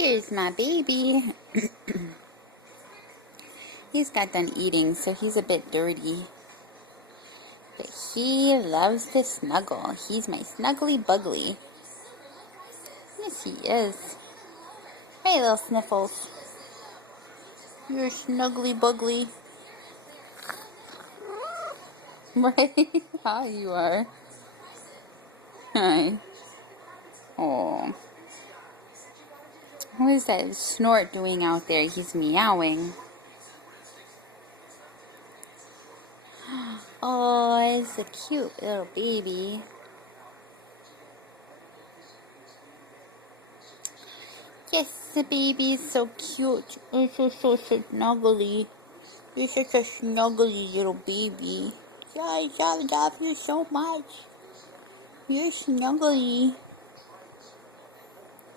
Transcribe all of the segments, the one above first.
Here's my baby. He's got done eating, so he's a bit dirty. But he loves to snuggle. He's my snuggly buggly. Yes, he is. Hey, little Sniffles. You're snuggly buggly. Right? How you are. Hi. Oh. What is that snort doing out there? He's meowing. Oh, it's a cute little baby. Yes, the baby is so cute. It's so snuggly. You're such a snuggly little baby. I love you so much. You're snuggly.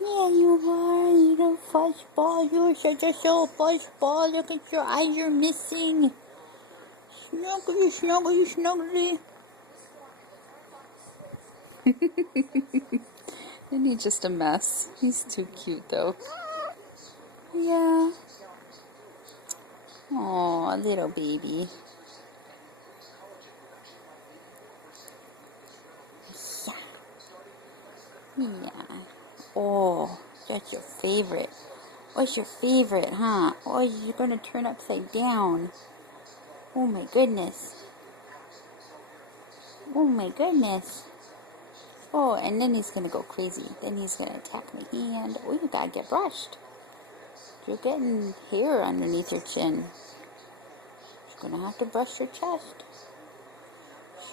Yeah, you are, little fuzzball. You're such a little fuzzball. Look at your eyes, you're missing. Snuggly, snuggly, snuggly. Isn't he just a mess? He's too cute, though. Yeah. Oh, little baby. Yeah. Oh, that's your favorite. What's your favorite, huh? Oh, you're gonna turn upside down. Oh my goodness. Oh my goodness. Oh, and then he's gonna go crazy. Then he's gonna attack my hand. Oh, you gotta get brushed. You're getting hair underneath your chin. You're gonna have to brush your chest.